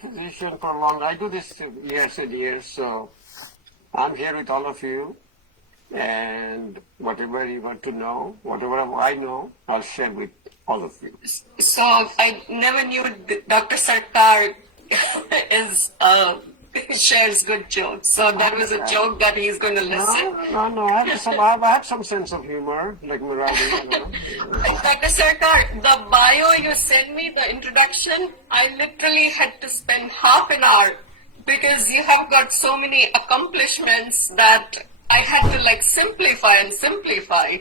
physician for long. I do this years and years, so I'm here with all of you. And whatever you want to know, whatever I know, I'll share with all of you. So I never knew Dr. Sarkar is shares good jokes. So that was a joke that he's going to listen. No. I have some sense of humor, like Murali. Dr. Sarkar, the bio you sent me, the introduction, I literally had to spend half an hour because you have got so many accomplishments that I had to like simplify and simplify.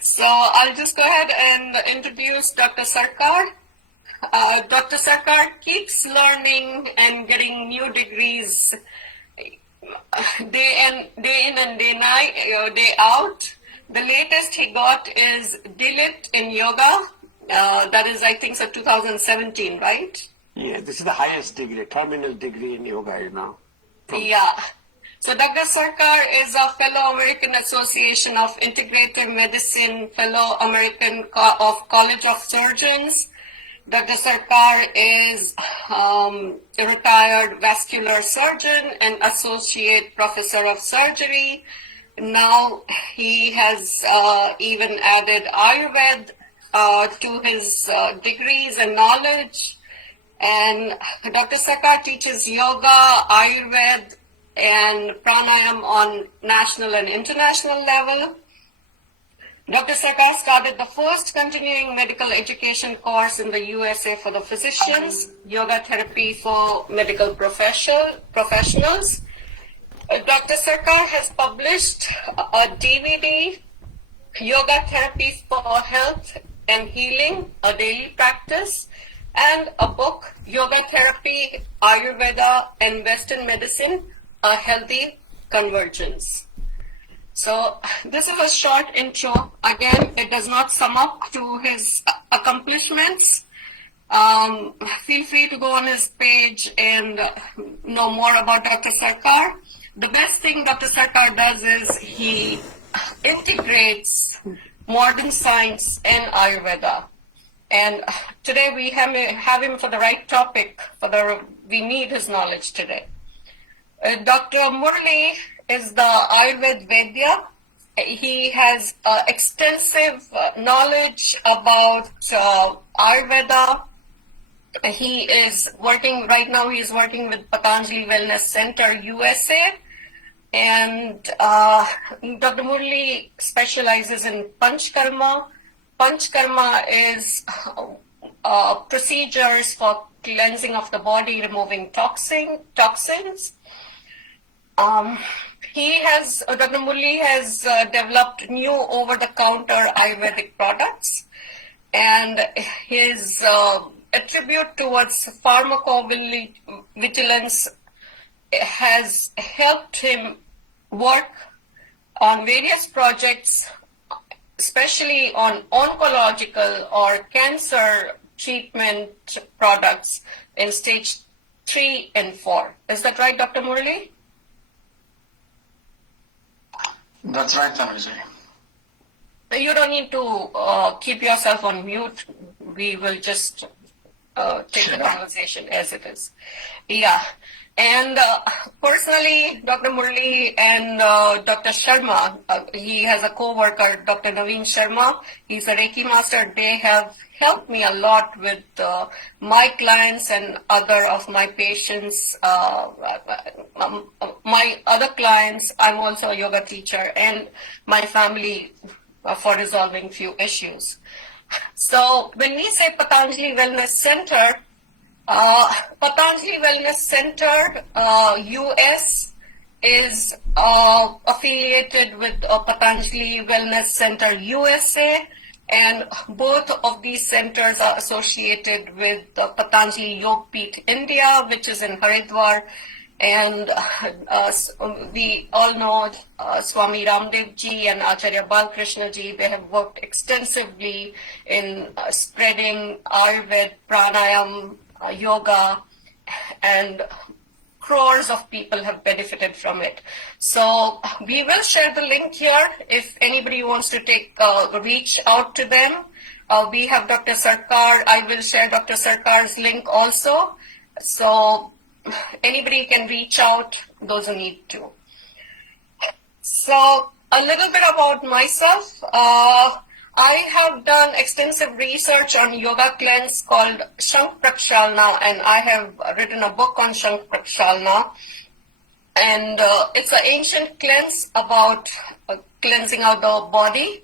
So I'll just go ahead and introduce Dr. Sarkar. Dr. Sarkar keeps learning and getting new degrees day in and day out. The latest he got is D.Litt in yoga. That is, I think, so 2017, right? Yeah, this is the highest degree, terminal degree in yoga, Yeah. So Dr. Sarkar is a fellow American Association of Integrative Medicine, fellow American of College of Surgeons. Dr. Sarkar is a retired vascular surgeon and associate professor of surgery. Now he has even added Ayurveda to his degrees and knowledge. And Dr. Sarkar teaches yoga, Ayurveda, and pranayam on national and international level. Dr. Sarkar started the first continuing medical education course in the USA for the physicians, yoga therapy for medical professionals. Dr. Sarkar has published a DVD, Yoga Therapy for Health and Healing, a daily practice, and a book, Yoga Therapy, Ayurveda, and Western Medicine, a healthy convergence. So this is a short intro. Again, it does not sum up to his accomplishments. Feel free to go on his page and know more about Dr. Sarkar. The best thing Dr. Sarkar does is he integrates modern science and Ayurveda. And today we have him for the right topic. We need his knowledge today. Dr. Murali is the Ayurveda Vaidya. He has extensive knowledge about Ayurveda. He is working with Patanjali Wellness Center, USA. And Dr. Murali specializes in Panchkarma. Panchkarma is procedures for cleansing of the body, removing toxins. Dr. Murali has developed new over-the-counter Ayurvedic products, and his attribute towards pharmacovigilance has helped him work on various projects, especially on oncological or cancer treatment products in stage 3 and 4. Is that right, Dr. Murali? That's right, Tanvi. You don't need to keep yourself on mute. We will just take the conversation as it is. Yeah. And personally, Dr. Murali and Dr. Sharma, he has a co-worker, Dr. Naveen Sharma. He's a Reiki master. They have helped me a lot with my clients and other of my patients. My other clients, I'm also a yoga teacher, and my family for resolving few issues. So when we say Patanjali Wellness Center, Patanjali Wellness Center, US is affiliated with Patanjali Wellness Center, USA, and both of these centers are associated with Patanjali Yogpeeth, India, which is in Haridwar. And we all know Swami Ramdev ji and Acharya Balkrishna ji. They have worked extensively in spreading Ayurveda, pranayam, yoga, and crores of people have benefited from it. So we will share the link here if anybody wants to reach out to them. We have Dr. Sarkar. I will share Dr. Sarkar's link also. So anybody can reach out, those who need to. So a little bit about myself. I have done extensive research on yoga cleanse called Shank Prakshalna, and I have written a book on Shank Prakshalna. And it's an ancient cleanse about cleansing out the body.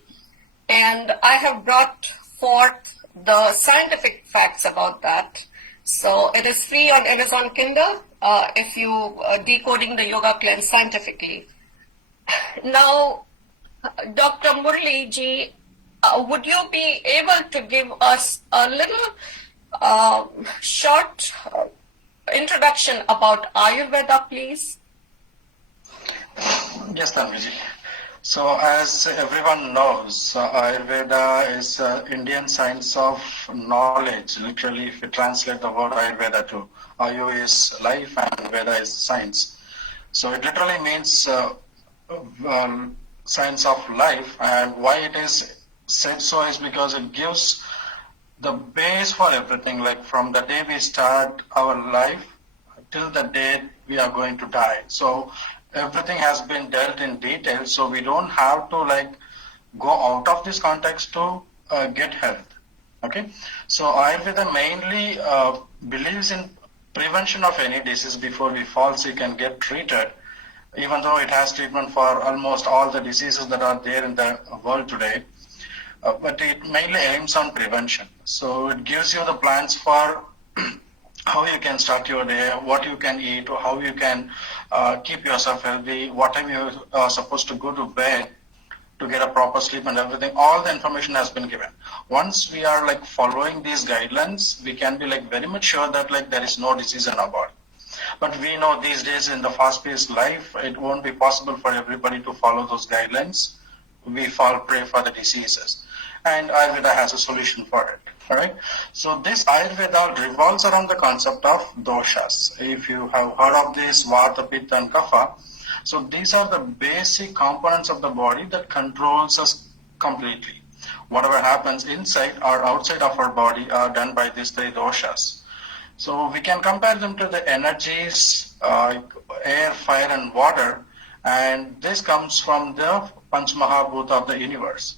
And I have brought forth the scientific facts about that. So it is free on Amazon Kindle if you decoding the yoga cleanse scientifically. Now, Dr. Murali ji, would you be able to give us a little short introduction about Ayurveda, please? Yes, Tanvi. So, as everyone knows, Ayurveda is Indian science of knowledge. Literally, if you translate the word Ayurveda to Ayu is life and Veda is science. So, it literally means science of life, and why it is said so is because it gives the base for everything, like from the day we start our life till the day we are going to die. So everything has been dealt in detail, so we don't have to like go out of this context to get health. Okay, so Ayurveda mainly believes in prevention of any disease before we fall sick and get treated, even though it has treatment for almost all the diseases that are there in the world today. But it mainly aims on prevention. So it gives you the plans for how you can start your day, what you can eat, how you can keep yourself healthy, what time you are supposed to go to bed to get a proper sleep and everything. All the information has been given. Once we are like following these guidelines, we can be like very much sure that like there is no disease in our body. But we know these days in the fast-paced life, it won't be possible for everybody to follow those guidelines. We fall prey for the diseases. And Ayurveda has a solution for it. Alright? So this Ayurveda revolves around the concept of doshas. If you have heard of this, Vata, Pitta and Kapha, so these are the basic components of the body that controls us completely. Whatever happens inside or outside of our body are done by these three doshas. So we can compare them to the energies, air, fire and water, and this comes from the Panch Mahabhuta of the universe.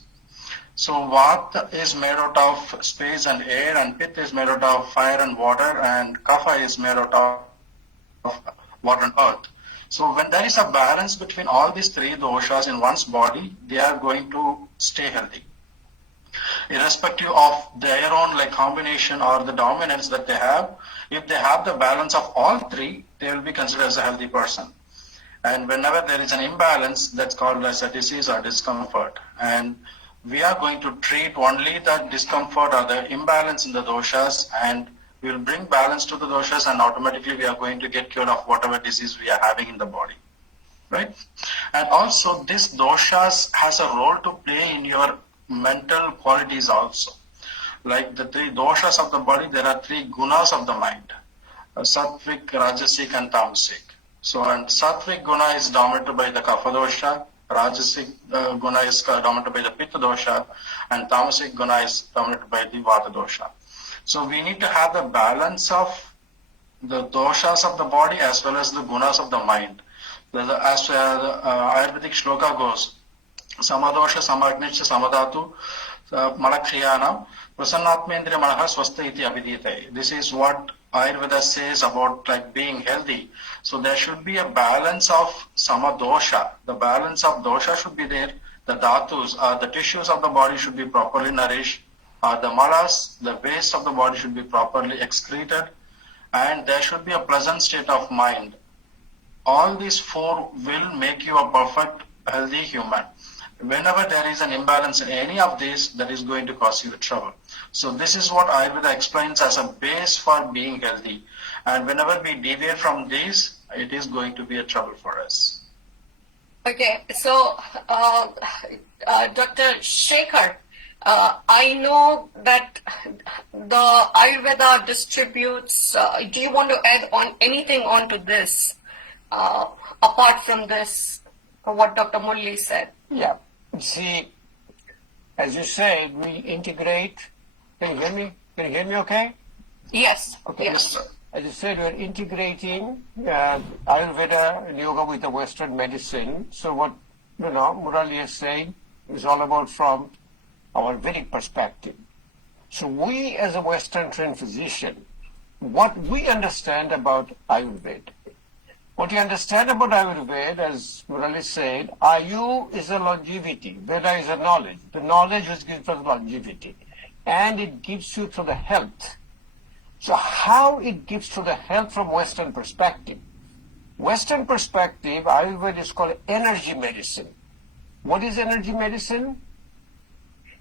So Vata is made out of space and air, and Pitta is made out of fire and water, and Kapha is made out of water and earth. So when there is a balance between all these three doshas in one's body, they are going to stay healthy. Irrespective of their own like combination or the dominance that they have, if they have the balance of all three, they will be considered as a healthy person. And whenever there is an imbalance, that's called as a disease or discomfort. And we are going to treat only the discomfort or the imbalance in the doshas, and we will bring balance to the doshas, and automatically we are going to get cured of whatever disease we are having in the body. Right? And also this doshas has a role to play in your mental qualities also. Like the three doshas of the body, there are three gunas of the mind: sattvic, rajasic and tamasic. So, and sattvic guna is dominated by the kapha dosha, rajasic guna is dominated by the pitta dosha, and tamasic guna is dominated by the vata dosha. So we need to have the balance of the doshas of the body as well as the gunas of the mind. As the Ayurvedic shloka goes, samadosha samagnicha samadhatu malakriyanam prasannatmendriya manaha swastha iti abhidite. This is what Ayurveda says about like being healthy. So there should be a balance of samadosha. The balance of dosha should be there. The dhatus, the tissues of the body should be properly nourished. The malas, the waste of the body should be properly excreted. And there should be a pleasant state of mind. All these four will make you a perfect healthy human. Whenever there is an imbalance in any of these, that is going to cause you trouble. So this is what Ayurveda explains as a base for being healthy. And whenever we deviate from these, it is going to be a trouble for us. Okay, so Dr. Shekhar, I know that the Ayurveda distributes, do you want to add on anything onto this, apart from this, what Dr. Murali said? Yeah. See, as you said, we integrate. Can you hear me? Can you hear me okay? Yes. Okay. Yes. as you said, we're integrating Ayurveda and yoga with the Western medicine. So what, Murali is saying is all about from our Vedic perspective. So we as a Western trained physician, what we understand about Ayurveda. What you understand about Ayurveda, as Murali said, Ayu is a longevity, Veda is a knowledge. The knowledge which gives us longevity. And it gives you to the health. So how it gives to the health from Western perspective? Western perspective, Ayurveda is called energy medicine. What is energy medicine?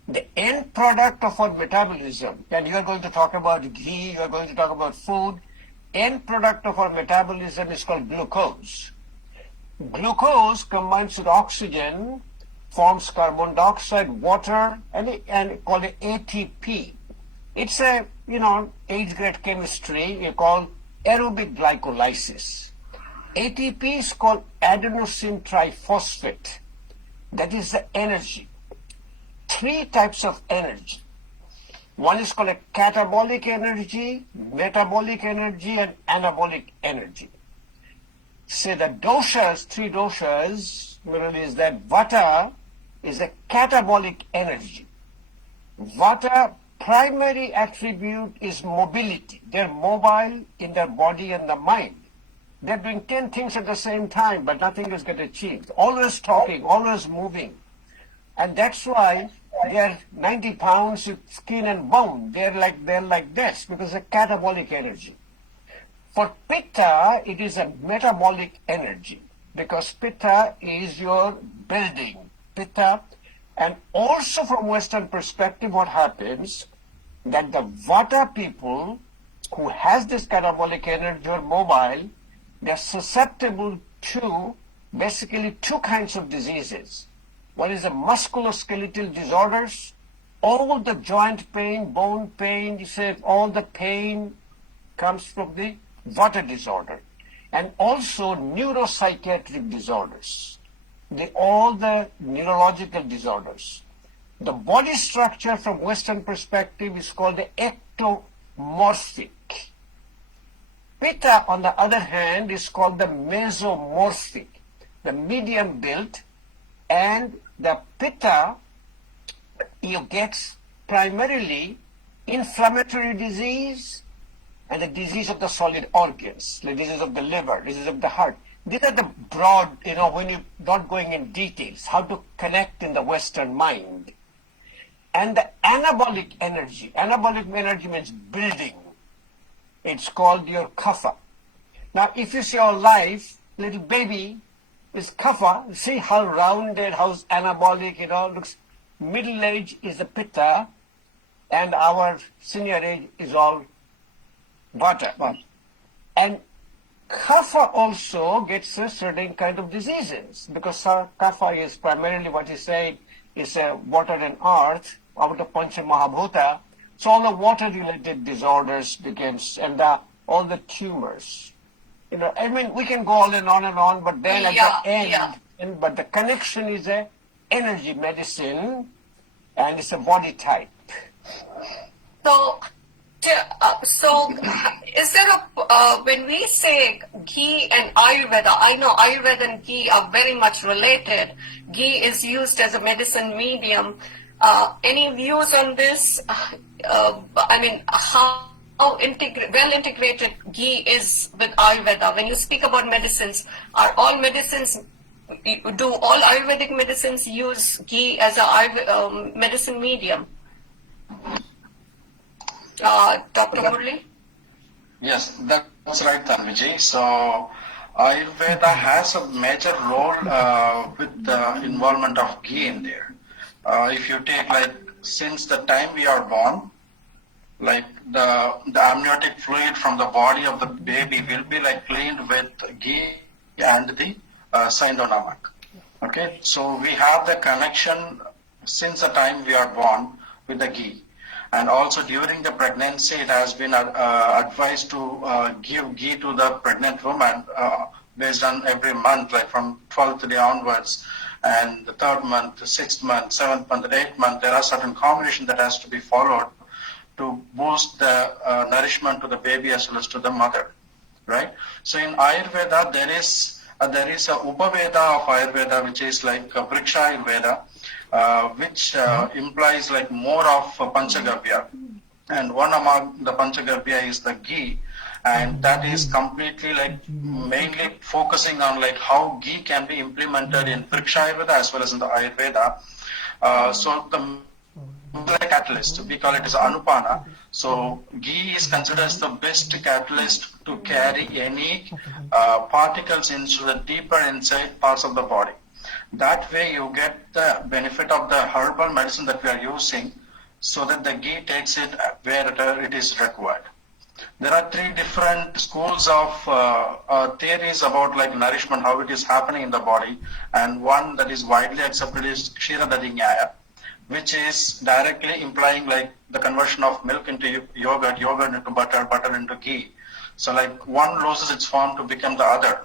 The end product of our metabolism, and you are going to talk about ghee, you are going to talk about food, end product of our metabolism is called glucose. Glucose combines with oxygen, forms carbon dioxide, water, and called ATP. It's a, 8th grade chemistry, you call aerobic glycolysis. ATP is called adenosine triphosphate. That is the energy. 3 types of energy. One is called a catabolic energy, metabolic energy, and anabolic energy. Say the doshas, 3 doshas, is that Vata is a catabolic energy. Vata primary attribute is mobility. They're mobile in their body and the mind. They're doing 10 things at the same time, but nothing is getting achieved. Always talking, always moving. And that's why they're 90 pounds with skin and bone. They're like this because it's a catabolic energy. For Pitta, it is a metabolic energy because Pitta is your building. Pitta, and also from Western perspective, what happens that the Vata people who has this catabolic energy or mobile, they're susceptible to basically 2 kinds of diseases. One is the musculoskeletal disorders, all the joint pain, bone pain, you say all the pain comes from the Vata disorder. And also neuropsychiatric disorders, all the neurological disorders. The body structure from Western perspective is called the ectomorphic. Pitta, on the other hand, is called the mesomorphic, the medium built, and the Pitta, you get primarily inflammatory disease and the disease of the solid organs, the disease of the liver, disease of the heart. These are the broad, when you're not going in details, how to connect in the Western mind. And the anabolic energy means building. It's called your kapha. Now, if you see your life, little baby is kapha, see how rounded, how anabolic, looks. Middle age is the pitta, and our senior age is all vata. And kapha also gets a certain kind of diseases because kapha is primarily what you say is water and earth, out of Pancha Mahabhuta. So all the water-related disorders begins, and all the tumors. We can go on and on, but then at the end, but the connection is a energy medicine, and it's a body type. So is there when we say ghee and Ayurveda, I know Ayurveda and ghee are very much related. Ghee is used as a medicine medium. Any views on this? How well integrated ghee is with Ayurveda? When you speak about medicines, do all Ayurvedic medicines use ghee as a medicine medium? Dr. Murali? Yes, that's right, Tanvi. So Ayurveda has a major role with the involvement of ghee in there. If you take since the time we are born, the amniotic fluid from the body of the baby will be cleaned with ghee and the Saindonamak. Okay, so we have the connection since the time we are born with the ghee. And also during the pregnancy, it has been advised to give ghee to the pregnant woman based on every month, from 12th day onwards. And the 3rd month, the 6th month, 7th month, and 8th month, there are certain combinations that has to be followed to boost the nourishment to the baby as well as to the mother, right? So in Ayurveda, there is a Upaveda of Ayurveda, which is like Vriksha Ayurveda, which implies like more of Panchagarbhya. And one among the Panchagarbhya is the ghee, and that is completely like mainly focusing on like how ghee can be implemented in Vriksha Ayurveda as well as in the Ayurveda. So the catalyst, we call it as Anupana. So ghee is considered as the best catalyst to carry any particles into the deeper inside parts of the body. That way you get the benefit of the herbal medicine that we are using, so that the ghee takes it where it is required. There are three different schools of theories about like nourishment, how it is happening in the body, and one that is widely accepted is Kshiradadi Nyaya, which is directly implying like the conversion of milk into yogurt, yogurt into butter, butter into ghee. So like one loses its form to become the other.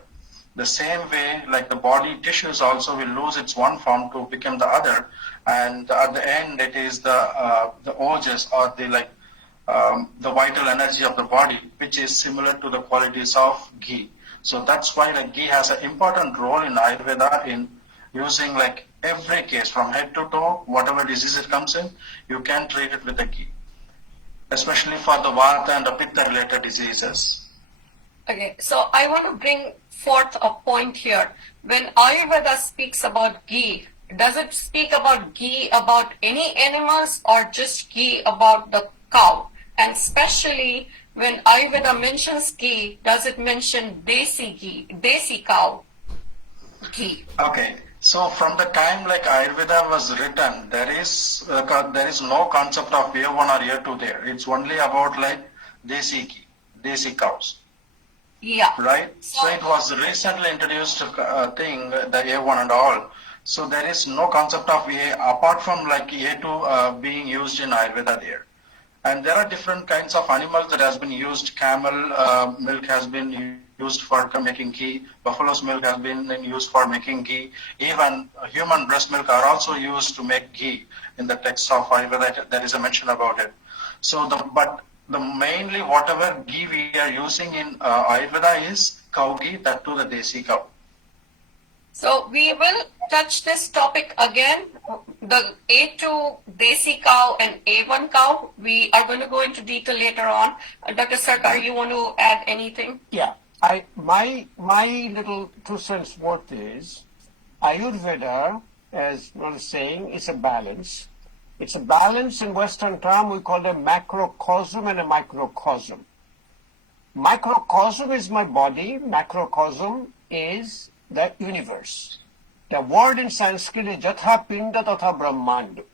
The same way, like the body tissues also will lose its one form to become the other, and at the end it is the ojas or the vital energy of the body, which is similar to the qualities of ghee. So that's why like ghee has an important role in Ayurveda in using like every case from head to toe, whatever disease it comes in, you can treat it with the ghee, especially for the Vata and the Pitta related diseases. Okay, so I want to bring forth a point here. When Ayurveda speaks about ghee, does it speak about ghee about any animals or just ghee about the cow? And especially when Ayurveda mentions ghee, does it mention desi ghee, desi cow ghee? Okay, so from the time like Ayurveda was written, there is no concept of year one or year two there. It's only about like desi ghee, desi cows. Yeah. Right? So it was recently introduced thing, the A1 and all. So there is no concept of A apart from like A2 being used in Ayurveda there. And there are different kinds of animals that has been used. Camel milk has been used for making ghee. Buffalo's milk has been used for making ghee. Even human breast milk are also used to make ghee in the text of Ayurveda. There is a mention about it. So the mainly whatever ghee we are using in Ayurveda is cow ghee, that too the desi cow. So we will touch this topic again, the A2 desi cow and A1 cow. We are going to go into detail later on. Dr. Sarkar, you want to add anything? Yeah, my little 2 cents worth is Ayurveda, as one is saying, is a balance. It's a balance. In Western term, we call it a macrocosm and a microcosm. Microcosm is my body, macrocosm is the universe. The word in Sanskrit is Jatha Pinda Tatha Brahmando.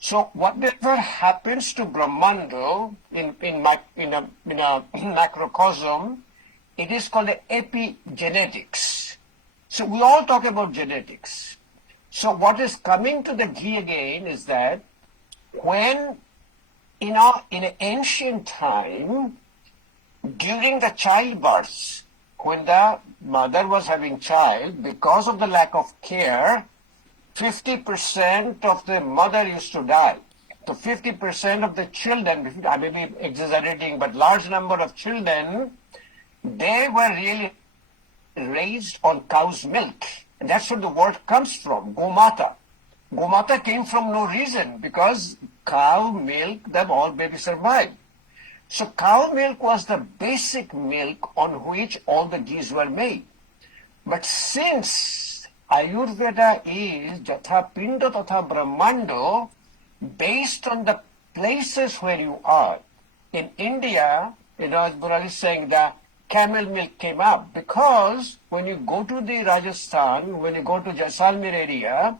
So whatever happens to Brahmando in a macrocosm, it is called epigenetics. So we all talk about genetics. So what is coming to the ghee again is that when in an ancient time, during the childbirth, when the mother was having child, because of the lack of care, 50% of the mother used to die. So 50% of the children, I may be exaggerating, but large number of children, they were really raised on cow's milk. And that's where the word comes from, Gomata. Gomata came from no reason, because cow milk, them all babies survived. So cow milk was the basic milk on which all the ghees were made. But since Ayurveda is Jatha Pinda Tatha Brahmando, based on the places where you are, in India, as Murali is saying, the camel milk came up, because when you go to the Rajasthan, when you go to Jaisalmer area,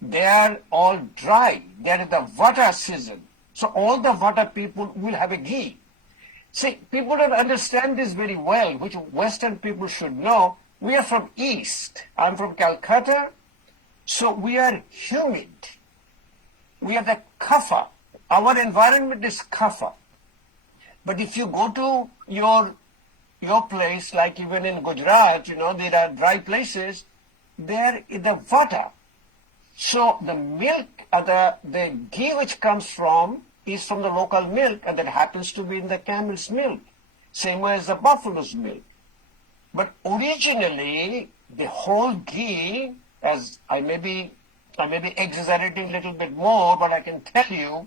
they are all dry. They are in the Vata season. So all the Vata people will have a ghee. See, people don't understand this very well, which Western people should know. We are from East. I'm from Calcutta. So we are humid. We are the kapha. Our environment is kapha. But if you go to your place, like even in Gujarat, there are dry places, there is the vata. So the milk, the ghee which comes from is from the local milk, and that happens to be in the camel's milk, same way as the buffalo's milk. But originally, the whole ghee, as I may be exaggerating a little bit more, but I can tell you,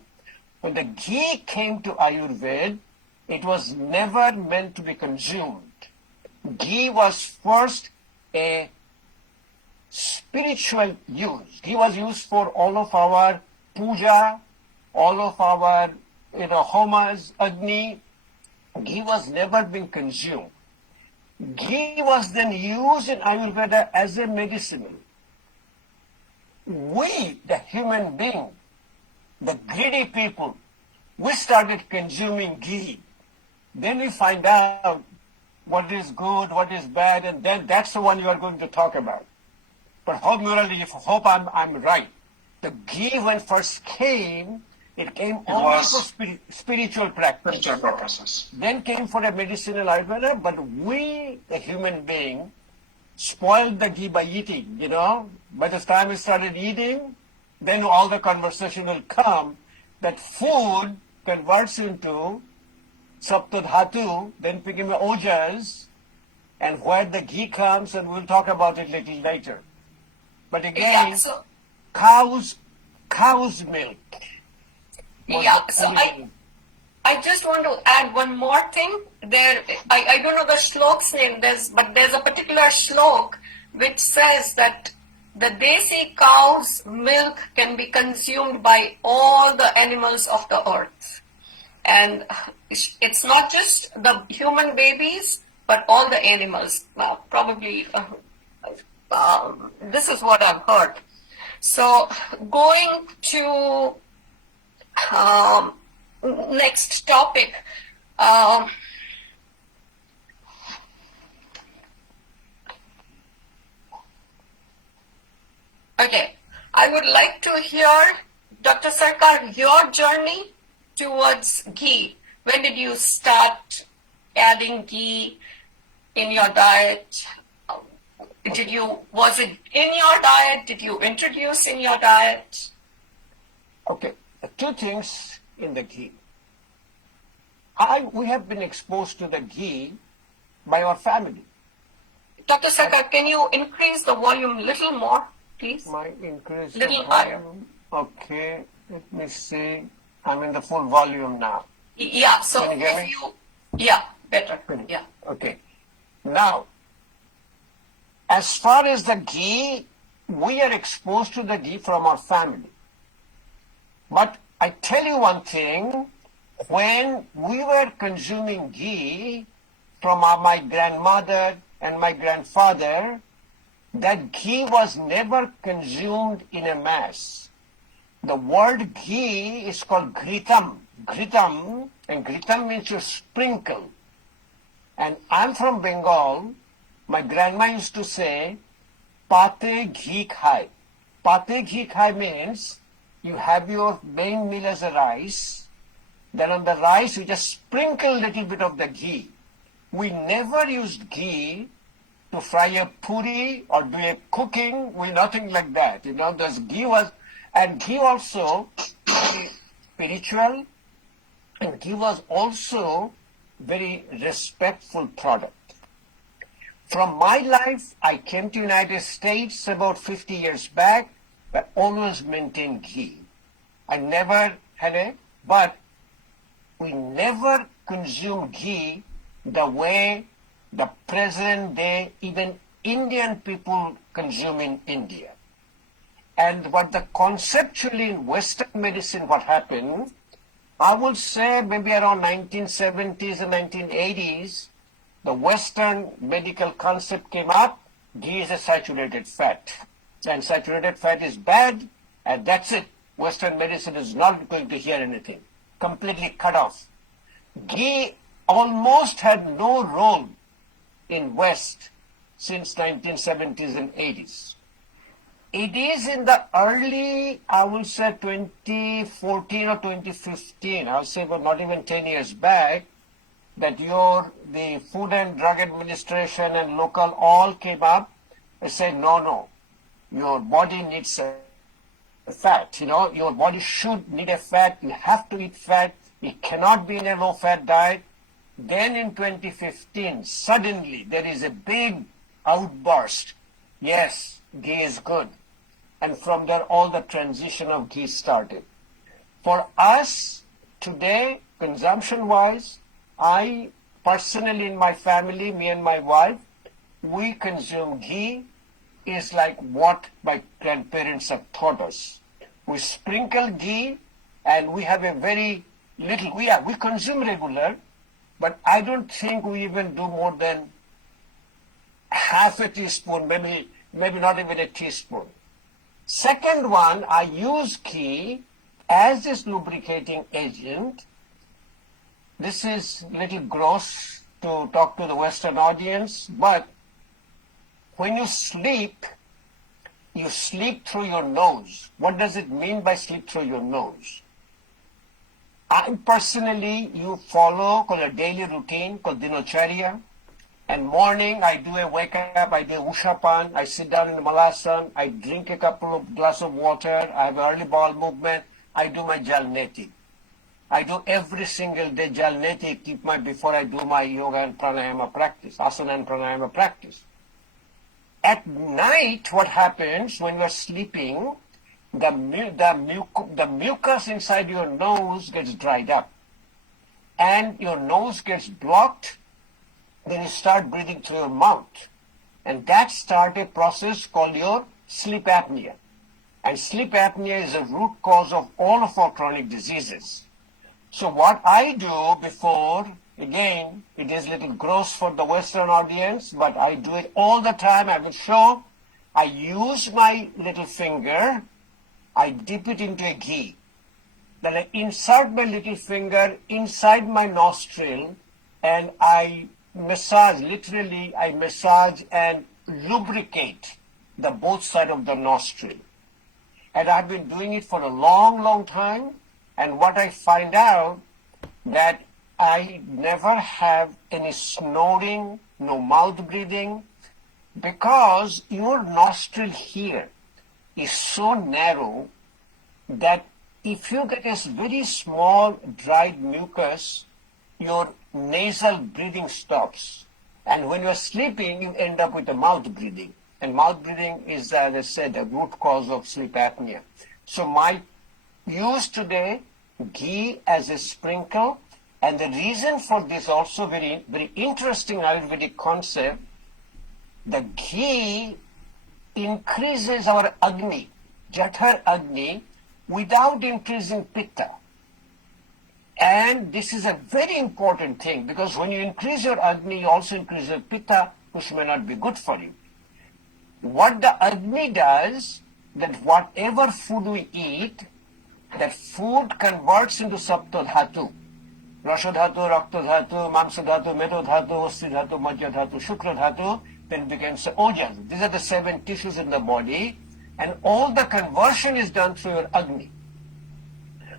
when the ghee came to Ayurveda, it was never meant to be consumed. Ghee was first a spiritual use. Ghee was used for all of our puja, all of our homas, agni. Ghee was never being consumed. Ghee was then used in Ayurveda as a medicinal. We, the human being, the greedy people, we started consuming ghee. Then we find out what is good, what is bad, and then that's the one you are going to talk about. But hope, Murali, hope I'm right. The ghee, when first came, it came only for spiritual practice. Spiritual purposes. Then came for a medicinal Ayurveda, but we, the human being, spoiled the ghee by eating, By the time we started eating, then all the conversation will come that food converts into saptadhatu, then became ojas, and where the ghee comes, and we'll talk about it a little later. But again, cow's milk. Yeah, so I just want to add one more thing. I don't know the shlok's name, but there's a particular shlok which says that the desi cow's milk can be consumed by all the animals of the earth. And it's not just the human babies, but all the animals. Well, probably, this is what I've heard. So going to next topic. Okay, I would like to hear, Dr. Sarkar, your journey towards ghee. When did you start adding ghee in your diet? Was it in your diet? Did you introduce in your diet? Okay, two things in the ghee. We have been exposed to the ghee by our family. Dr. Sarkar, can you increase the volume a little more, please? My increase little the higher. volume. Okay, let me see. I'm in the full volume now. Yeah, so Can you hear if me? yeah, better. Yeah. Okay. Now, as far as the ghee, we are exposed to the ghee from our family. But I tell you one thing, when we were consuming ghee from my grandmother and my grandfather, that ghee was never consumed in a mass. The word ghee is called ghritam. Ghritam, and ghritam means to sprinkle. And I'm from Bengal. My grandma used to say, pate ghee khai. Pate ghee khai means you have your main meal as a rice. Then on the rice, you just sprinkle a little bit of the ghee. We never used ghee to fry a puri or do a cooking. Nothing like that. There's ghee was, and ghee also very spiritual, and ghee was also very respectful product. From my life, I came to United States about 50 years back, but always maintained ghee. I never had but we never consume ghee the way the present day even Indian people consume in India. And what the conceptually in Western medicine, what happened, I would say maybe around 1970s and 1980s, the Western medical concept came up, ghee is a saturated fat. And saturated fat is bad, and that's it. Western medicine is not going to hear anything. Completely cut off. Ghee almost had no role in West since 1970s and 80s. It is in the early, I will say 2014 or 2015, I'll say but not even 10 years back, that the Food and Drug Administration and local all came up and said, no, your body needs fat. Your body should need a fat. You have to eat fat. It cannot be in a low-fat diet. Then in 2015, suddenly there is a big outburst. Yes, ghee is good. And from there, all the transition of ghee started. For us, today, consumption-wise, I personally in my family, me and my wife, we consume ghee is like what my grandparents have taught us. We sprinkle ghee and we have a very little, we consume regular, but I don't think we even do more than half a teaspoon, maybe not even a teaspoon. Second one, I use ghee as this lubricating agent. This is a little gross to talk to the Western audience, but when you sleep through your nose. What does it mean by sleep through your nose? I personally, you follow a daily routine called Dinacharya. And morning, I do a wake up, I do Ushapan, I sit down in the Malasana, I drink a couple of glass of water, I have early bowel movement, I do my Jalneti. I do every single day Jalneti before I do my yoga and pranayama practice, asana and pranayama practice. At night, what happens when you're sleeping, the mucus inside your nose gets dried up and your nose gets blocked. Then you start breathing through your mouth. And that starts a process called your sleep apnea. And sleep apnea is a root cause of all of our chronic diseases. So what I do before, again, it is a little gross for the Western audience, but I do it all the time. I will show. I use my little finger, I dip it into a ghee. Then I insert my little finger inside my nostril and I massage, literally I massage and lubricate the both sides of the nostril. And I've been doing it for a long, long time. And what I find out that I never have any snoring, no mouth breathing, because your nostril here is so narrow that if you get a very small dried mucus, your nasal breathing stops. And when you're sleeping, you end up with a mouth breathing. And mouth breathing is, as I said, a root cause of sleep apnea. So my use today, ghee as a sprinkle. And the reason for this also very, very interesting Ayurvedic concept, the ghee increases our Agni, Jathar Agni, without increasing Pitta. And this is a very important thing because when you increase your Agni, you also increase your Pitta, which may not be good for you. What the Agni does, that whatever food we eat, that food converts into Sapta Dhatu. Rasha Dhatu, Rakta Dhatu, Mamsa Dhatu, Meto Dhatu, Osti Dhatu, Majja Dhatu, Shukra Dhatu, then becomes Ojas. These are the 7 tissues in the body, and all the conversion is done through your Agni.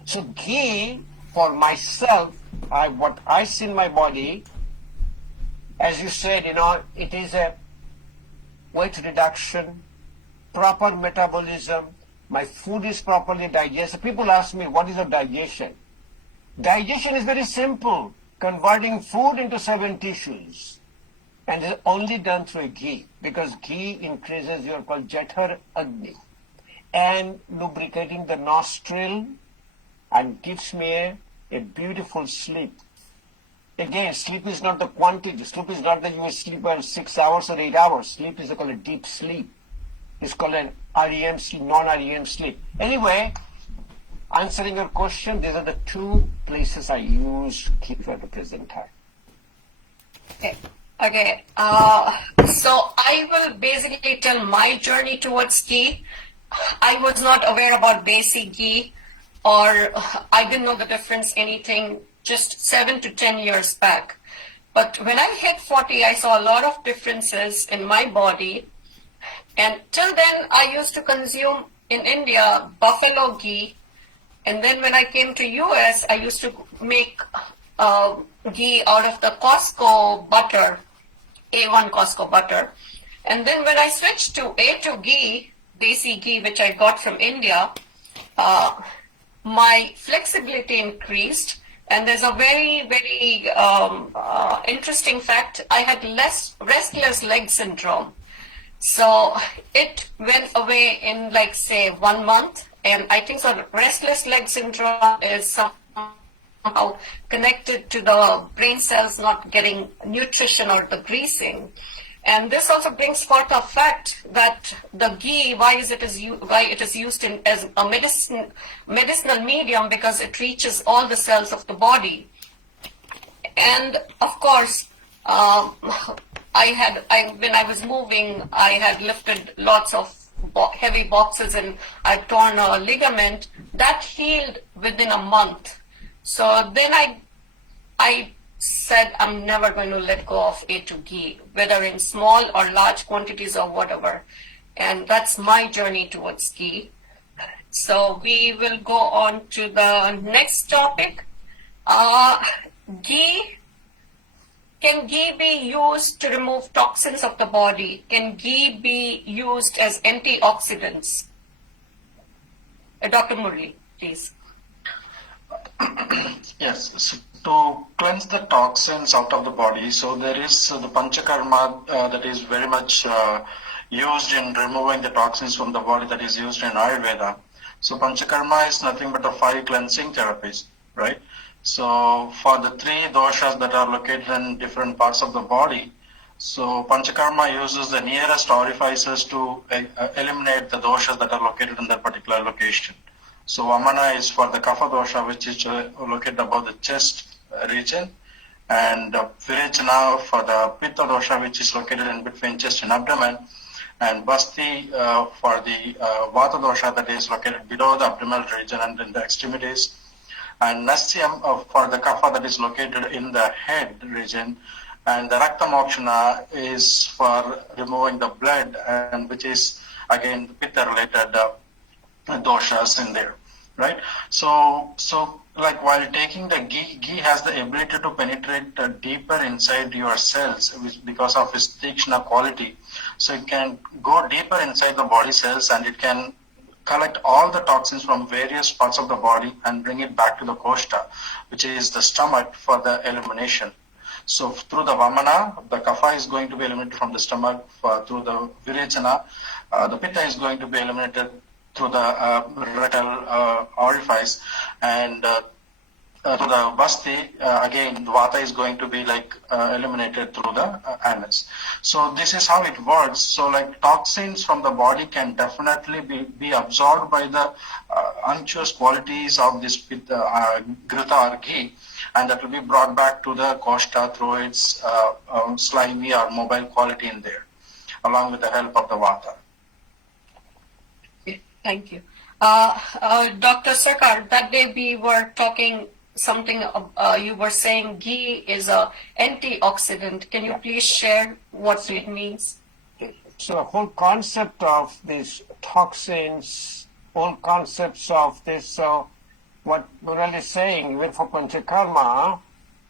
So ghee, for myself, what I see in my body, as you said, it is a weight reduction, proper metabolism, my food is properly digested. People ask me, what is your digestion? Digestion is very simple, converting food into 7 tissues. And it's only done through ghee, because ghee increases your called Jathar Agni and lubricating the nostril and gives me a beautiful sleep. Again, sleep is not the quantity. Sleep is not that you will sleep for 6 hours or 8 hours. Sleep is called a deep sleep. It's called an REM sleep, non-REM sleep. Anyway, answering your question, these are the 2 places I use ghee at the present time. Okay. So I will basically tell my journey towards ghee. I was not aware about basic ghee, or I didn't know the difference anything just 7 to 10 years back. But when I hit 40, I saw a lot of differences in my body. And till then, I used to consume in India buffalo ghee. And then when I came to US, I used to make ghee out of the Costco butter, A1 Costco butter. And then when I switched to A2 ghee, desi ghee, which I got from India, my flexibility increased. And there's a very, very interesting fact. I had less restless leg syndrome. So it went away in, like, say, 1 month. And I think so restless leg syndrome is somehow connected to the brain cells not getting nutrition or the greasing. And this also brings forth the fact that the ghee, why it is used as a medicinal medium, because it reaches all the cells of the body. And of course, when I was moving, I had lifted lots of heavy boxes and I've torn a ligament that healed within a month. So then I said I'm never going to let go of A2 ghee, whether in small or large quantities or whatever. And that's my journey towards ghee. So we will go on to the next topic. Ghee. Can ghee be used to remove toxins of the body? Can ghee be used as antioxidants? Dr. Murali, please. Yes, so to cleanse the toxins out of the body, so there is the panchakarma that is very much used in removing the toxins from the body, that is used in Ayurveda. So panchakarma is nothing but a 5 cleansing therapies, right? So for the 3 doshas that are located in different parts of the body, so panchakarma uses the nearest orifices to eliminate the doshas that are located in that particular location. So Vamana is for the Kapha dosha, which is located above the chest region, and Virechana for the Pitta dosha, which is located in between chest and abdomen, and Basti for the Vata dosha, that is located below the abdominal region and in the extremities, and Nasyam for the Kapha, that is located in the head region, and the Rakta Mokshana is for removing the blood, and which is again Pitta related doshas in there, right? So like while taking the ghee has the ability to penetrate deeper inside your cells because of its Tikshna quality. So it can go deeper inside the body cells and it can collect all the toxins from various parts of the body and bring it back to the koshta, which is the stomach, for the elimination. So through the Vamana, the Kapha is going to be eliminated from the stomach. Through the Virechana, the Pitta is going to be eliminated through the rectal orifice, and to the Basti, again, the Vata is going to be eliminated through the anus. So this is how it works. So like toxins from the body can definitely be absorbed by the unctuous qualities of this Grita or ghee, and that will be brought back to the koshta through its slimy or mobile quality in there, along with the help of the Vata. Thank you. Dr. Sarkar, that day we were talking something, you were saying ghee is an antioxidant. Can you please share what it means? So the whole concept of these toxins, whole concepts of this, so what Murali is saying, even for Panchakarma.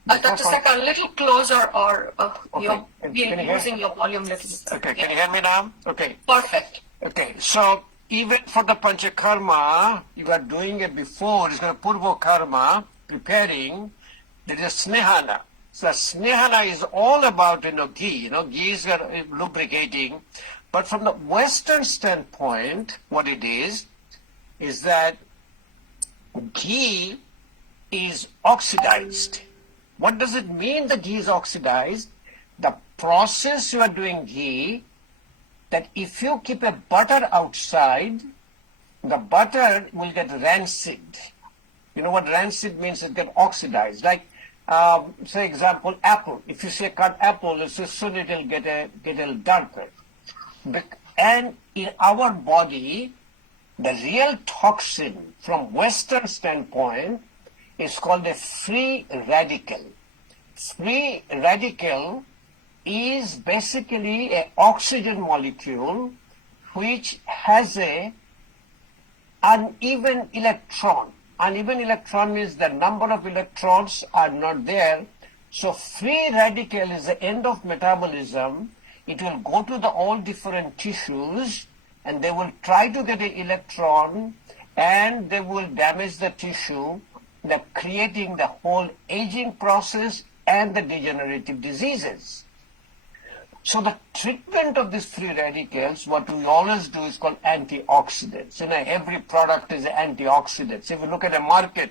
Dr. Sarkar, a little closer, or Okay. you're using your volume a little bit. Okay, can you hear me now? Okay. Perfect. Okay, so even for the Panchakarma, you are doing it before, it's called Purva Karma, preparing, there is Snehana. So Snehana is all about, ghee, ghee is lubricating. But from the Western standpoint, what it is that ghee is oxidized. What does it mean the ghee is oxidized? The process you are doing ghee, that if you keep a butter outside, the butter will get rancid. You know what rancid means? It gets oxidized. Like, say example, apple. If you say cut apple, soon it will get a little darker. And in our body, the real toxin from Western standpoint is called a free radical. Free radical is basically an oxygen molecule which has a uneven electron. Uneven electron means the number of electrons are not there. So free radical is the end of metabolism. It will go to all different tissues and they will try to get an electron, and they will damage the tissue, creating the whole aging process and the degenerative diseases. So the treatment of these free radicals, what we always do is called antioxidants. Every product is antioxidants. If you look at the market,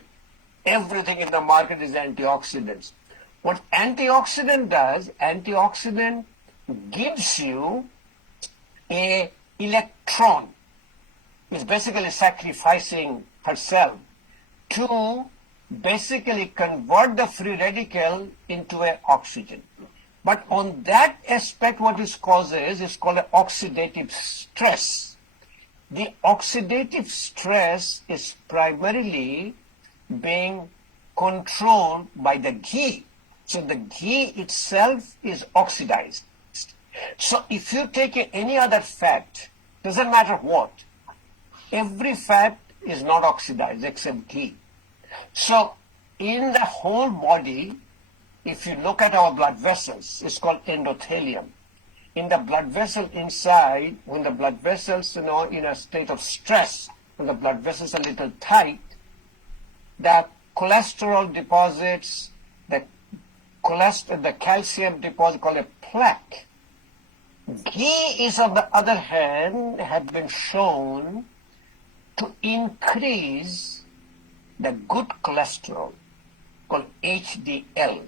everything in the market is antioxidants. What antioxidant does, antioxidant gives you a electron. It's basically sacrificing herself to basically convert the free radical into an oxygen. But on that aspect, what it causes is called an oxidative stress. The oxidative stress is primarily being controlled by the ghee. So the ghee itself is oxidized. So if you take any other fat, doesn't matter what, every fat is not oxidized except ghee. So in the whole body, if you look at our blood vessels, it's called endothelium. In the blood vessel inside, when the blood vessels, in a state of stress, when the blood vessels are a little tight, the cholesterol deposits, the calcium deposit called a plaque. Ghee is, on the other hand, have been shown to increase the good cholesterol called HDL.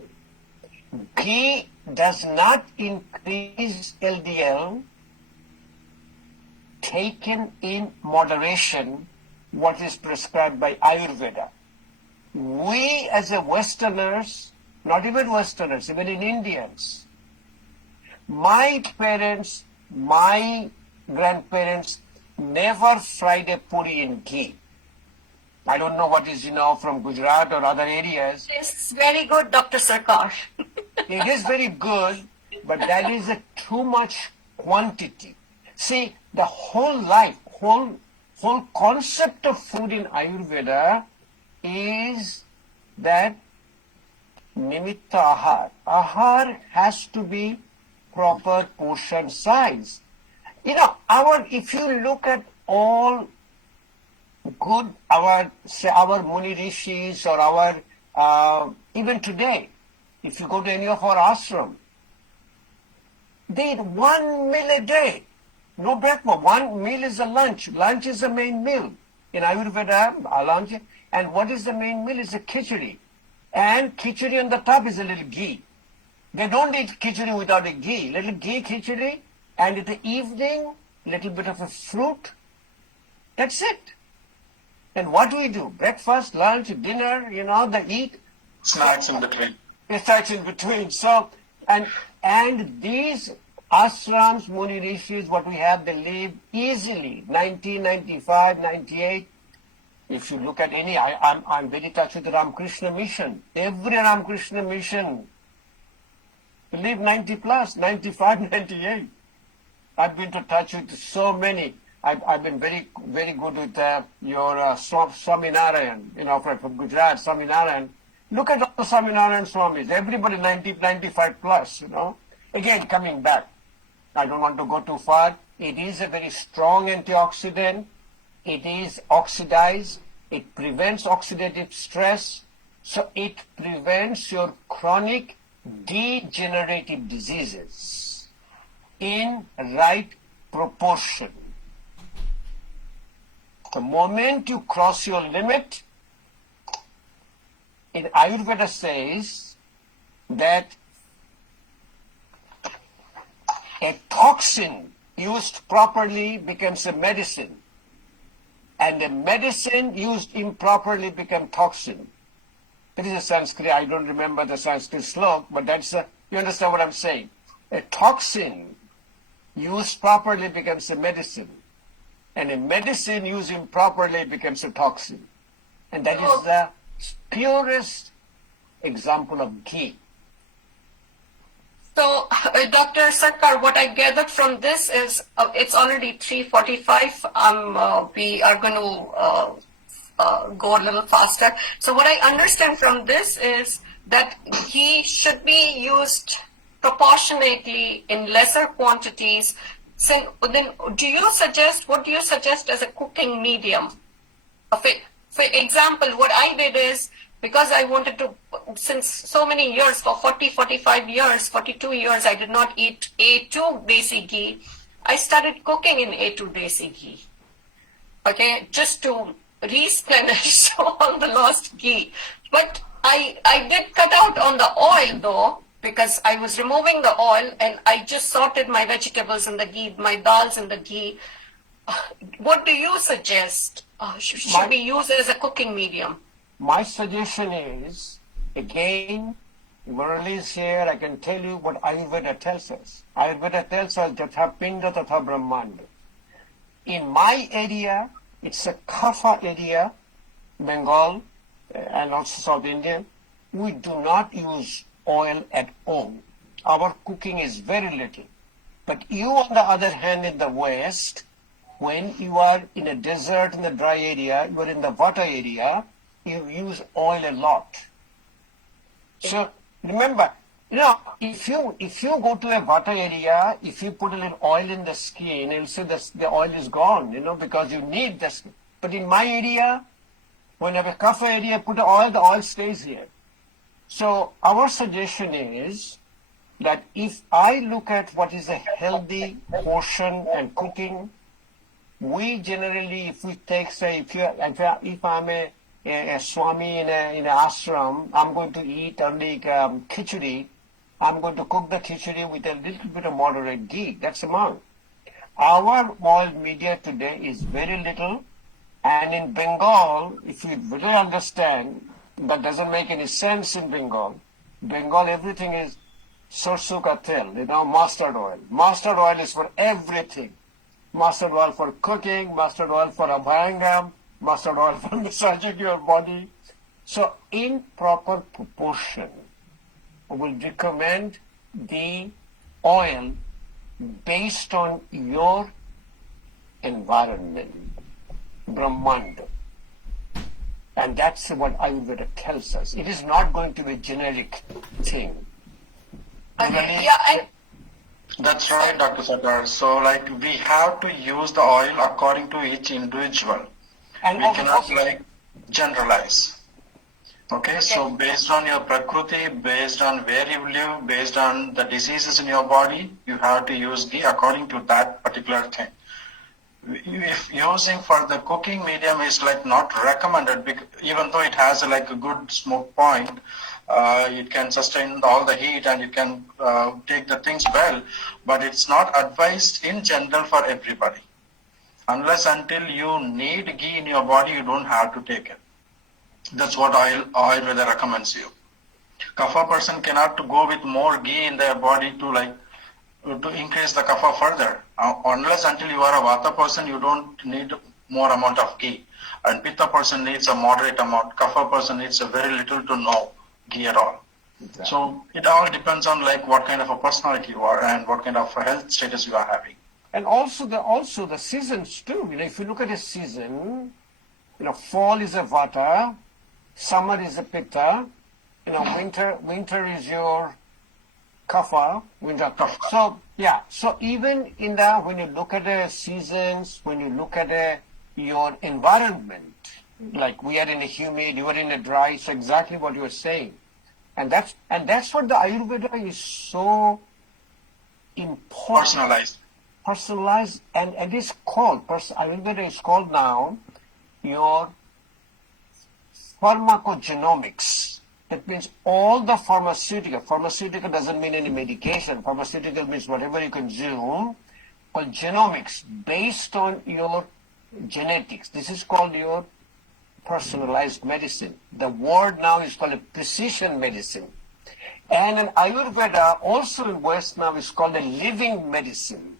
Ghee does not increase LDL taken in moderation, what is prescribed by Ayurveda. We as a Westerners, not even Westerners, even in Indians, my parents, my grandparents never fried a puri in ghee. I don't know what is, from Gujarat or other areas. It's very good, Dr. Sarkar. It is very good, but that is a too much quantity. See, the whole life, whole concept of food in Ayurveda is that nimitta ahar. Ahar has to be proper portion size. If you look at all good, our Muni Rishis or our, even today, if you go to any of our ashram, they eat 1 meal a day. No breakfast. 1 meal is a lunch. Lunch is the main meal. In Ayurveda, a lunch. And what is the main meal? Is a khichdi. And khichdi on the top is a little ghee. They don't eat khichdi without a ghee. Little ghee khichdi, and in the evening, little bit of a fruit. That's it. And what do we do? Breakfast, lunch, dinner, they eat. Snacks in between. Snacks in between. So, and these ashrams, Muni Rishis, what we have, they live easily, 90, 95, 98. If you look at any, I'm very touched with the Ramakrishna mission. Every Ramakrishna mission live 90 plus, 95, 98. I've been to touch with so many. I've been very, very good with your Swaminarayan, from Gujarat, Swaminarayan. Look at all the Swaminarayan Swamis. Everybody 90, 95 plus, Again, coming back. I don't want to go too far. It is a very strong antioxidant. It is oxidized. It prevents oxidative stress. So it prevents your chronic degenerative diseases in right proportion. The moment you cross your limit, in Ayurveda says that a toxin used properly becomes a medicine, and a medicine used improperly becomes toxin. It is a Sanskrit, I don't remember the Sanskrit slok, but you understand what I'm saying. A toxin used properly becomes a medicine, and a medicine used improperly becomes a toxin. And that is the purest example of ghee. So, Dr. Sarkar, what I gathered from this is it's already 3:45. We are going to go a little faster. So what I understand from this is that ghee should be used proportionately in lesser quantities. So then what do you suggest as a cooking medium? For example, what I did is, because I wanted to, since so many years, for 40, 45 years, 42 years, I did not eat A2 desi ghee. I started cooking in A2 desi ghee. Okay, just to replenish all the lost ghee. But I did cut out on the oil though, because I was removing the oil and I just sorted my vegetables in the ghee, my dals in the ghee. What do you suggest? Should we use it as a cooking medium? My suggestion is, again, Murali is here, I can tell you what Ayurveda tells us. Ayurveda tells us, Jatha Pinda Tatha Brahmanda. In my area, it's a Kapha area, Bengal, and also South Indian. We do not use oil at all. Our cooking is very little. But you, on the other hand, in the West, when you are in a desert, in the dry area, you are in the Vata area, you use oil a lot. So remember, if you go to a Vata area, if you put a little oil in the skin, you'll see the oil is gone, because you need the skin. But in my area, when I have a Kapha area, put the oil stays here. So our suggestion is that if I look at what is a healthy portion and cooking, we generally, if we take, say, if I'm a Swami in an ashram, I'm going to eat only khichdi. I'm going to cook the khichdi with a little bit of moderate ghee. That's amount. Our oil media today is very little, and in Bengal, if you really understand, that doesn't make any sense in Bengal. Bengal, everything is sarson ka tel, mustard oil. Mustard oil is for everything. Mustard oil for cooking, mustard oil for abhyangam, mustard oil for massaging your body. So in proper proportion, I will recommend the oil based on your environment, Brahmanda. And that's what Ayurveda tells us. It is not going to be a generic thing. That's right, Dr. Sarkar. So, we have to use the oil according to each individual. And we cannot, generalize. Okay, so based on your prakriti, based on where you live, based on the diseases in your body, you have to use ghee according to that particular thing. If using for the cooking medium is not recommended, even though it has a good smoke point, it can sustain all the heat and it can take the things well, but it's not advised in general for everybody. Unless until you need ghee in your body, you don't have to take it. That's what Ayurveda recommends you. Kapha person cannot go with more ghee in their body to increase the kapha further. Unless until you are a Vata person, you don't need more amount of ghee. And Pitta person needs a moderate amount. Kapha person needs a very little to no ghee at all. Exactly. So it all depends on what kind of a personality you are and what kind of a health status you are having. And also the seasons too. If you look at a season, fall is a Vata, summer is a Pitta, winter is your Kapha, winter. So so even when you look at the seasons, when you look at your environment, like we are in a humid, you are in a dry, it's exactly what you are saying. And that's what the Ayurveda is so important. Personalized, and it is called, Ayurveda is called now your pharmacogenomics. That means all the pharmaceutical doesn't mean any medication. Pharmaceutical means whatever you consume, called genomics, based on your genetics. This is called your personalized medicine. The word now is called a precision medicine. And in Ayurveda, also in West now, is called a living medicine.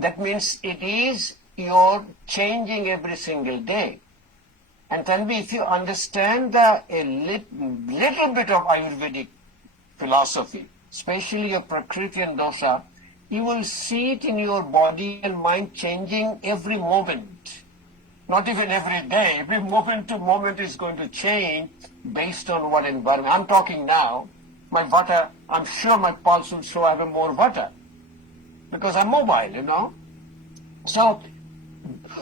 That means it is your changing every single day. And Tanvi, if you understand a little bit of Ayurvedic philosophy, especially your Prakriti and Dosha, you will see it in your body and mind changing every moment. Not even every day. Every moment to moment is going to change based on what environment. I'm talking now, my Vata, I'm sure my pulse will show I have a more Vata because I'm mobile, So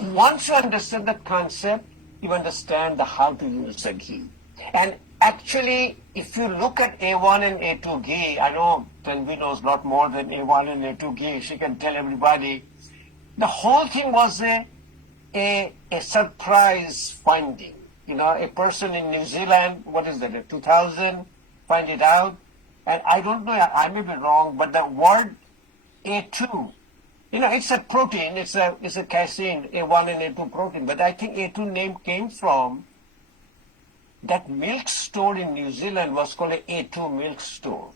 once you understand that concept, you understand how to use the ghee. And actually, if you look at A1 and A2 ghee, I know Tanvi knows a lot more than A1 and A2 ghee. She can tell everybody. The whole thing was a surprise finding. You know, a person in New Zealand, what is that, 2000, find it out. And I don't know, I may be wrong, but the word A2, you know, it's a protein, it's a casein, A1 and A2 protein, but I think A2 name came from that milk store in New Zealand was called a A2 milk store.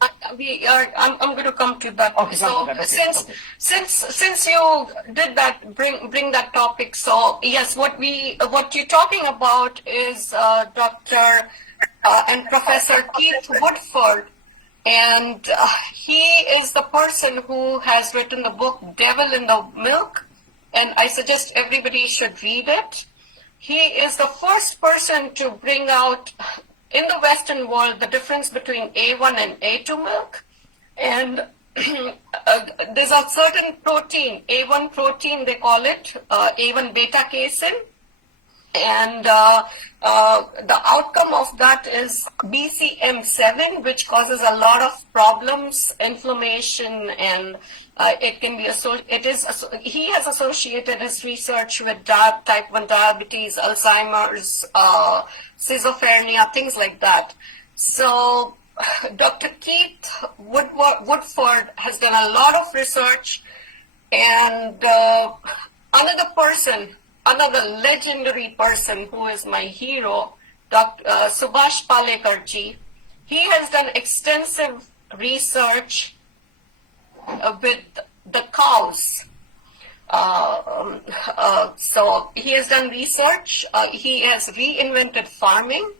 I'm going to come to that. Okay, so okay, since you did that, bring that topic. So yes, what you're talking about is Dr. And Professor Keith Woodford, and he is the person who has written the book Devil in the Milk, and I suggest everybody should read it. He is the first person to bring out in the Western world the difference between A1 and A2 milk. And there's a certain protein, A1 protein they call it, A1 beta casein. And the outcome of that is BCM7, which causes a lot of problems, inflammation, and it can be he has associated his research with type 1 diabetes, Alzheimer's, schizophrenia, things like that. So Dr. Keith Woodford has done a lot of research, and another legendary person who is my hero, Dr. Subhash Palekarji, he has done extensive research with the cows. So he has done research, he has reinvented farming,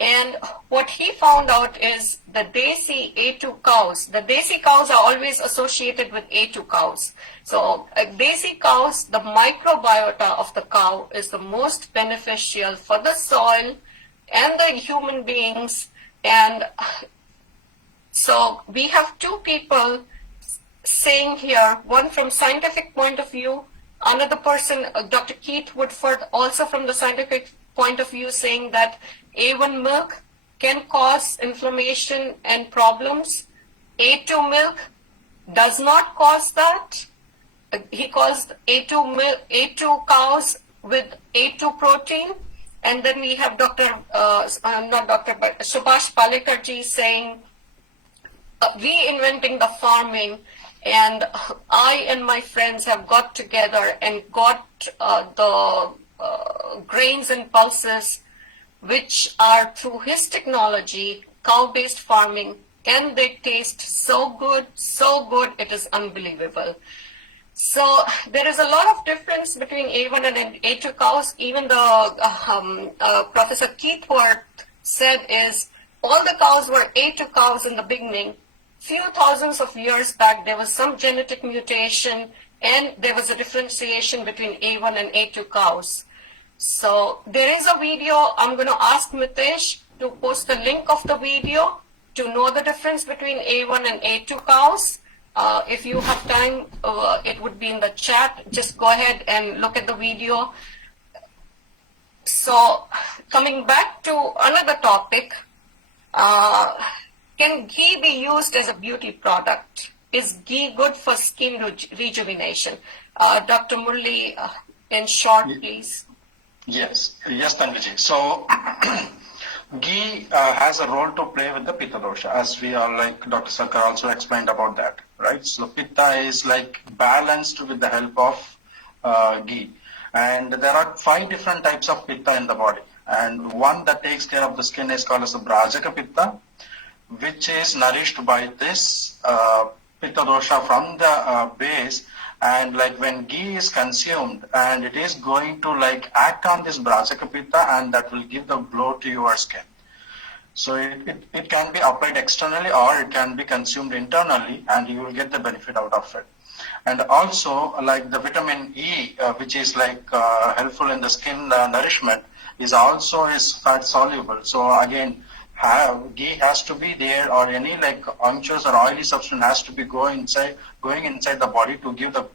and what he found out is the Desi A2 cows. The Desi cows are always associated with A2 cows. So Desi cows, the microbiota of the cow is the most beneficial for the soil and the human beings. And so we have two people saying here, one from scientific point of view, another person, Dr. Keith Woodford, also from the scientific point of view, saying that A1 milk can cause inflammation and problems. A2 milk does not cause that. He caused A2 cows with A2 protein. And then we have Subhash Palekarji saying, reinventing the farming. And I and my friends have got together and got the grains and pulses, which are through his technology, cow-based farming, and they taste so good, it is unbelievable. So there is a lot of difference between A1 and A2 cows. Even the Professor Keith Woodford said is all the cows were A2 cows in the beginning. Few thousands of years back, there was some genetic mutation, and there was a differentiation between A1 and A2 cows. So there is a video. I'm going to ask Mitesh to post the link of the video to know the difference between A1 and A2 cows. If you have time, it would be in the chat. Just go ahead and look at the video. So coming back to another topic, can ghee be used as a beauty product? Is ghee good for skin rejuvenation? Dr. Murali, in short, please. Yes, Tanvi. So, ghee has a role to play with the Pitta dosha, as we are like Dr. Sarkar also explained about that, right? So, Pitta is like balanced with the help of ghee. And there are 5 different types of Pitta in the body. And one that takes care of the skin is called as the Brajaka Pitta, which is nourished by this Pitta dosha from the base. And like when ghee is consumed, and it is going to like act on this Brajaka Pitta, and that will give the glow to your skin. So it can be applied externally, or it can be consumed internally, and you will get the benefit out of it. And also like the vitamin E, which is like helpful in the skin nourishment, is fat soluble. So again, ghee has to be there, or any like unctuous or oily substance has to be going inside the body to give the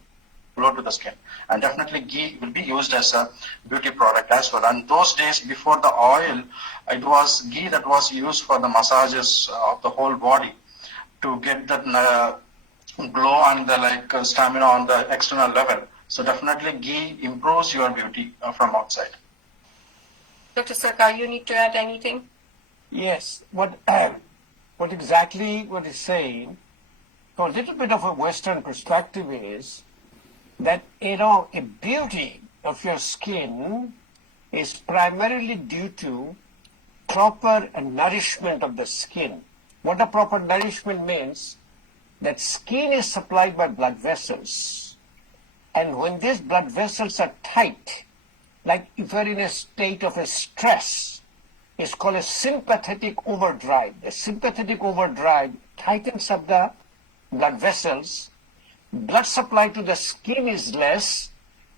glow to the skin. And definitely ghee will be used as a beauty product as well. And those days before the oil, it was ghee that was used for the massages of the whole body to get that glow and the stamina on the external level. So definitely ghee improves your beauty from outside. Dr. Sarkar, you need to add anything? Yes, what exactly what he's saying, from a little bit of a Western perspective is that, a beauty of your skin is primarily due to proper nourishment of the skin. What a proper nourishment means, that skin is supplied by blood vessels. And when these blood vessels are tight, like if you're in a state of a stress, it's called a sympathetic overdrive. The sympathetic overdrive tightens up the blood vessels. Blood supply to the skin is less,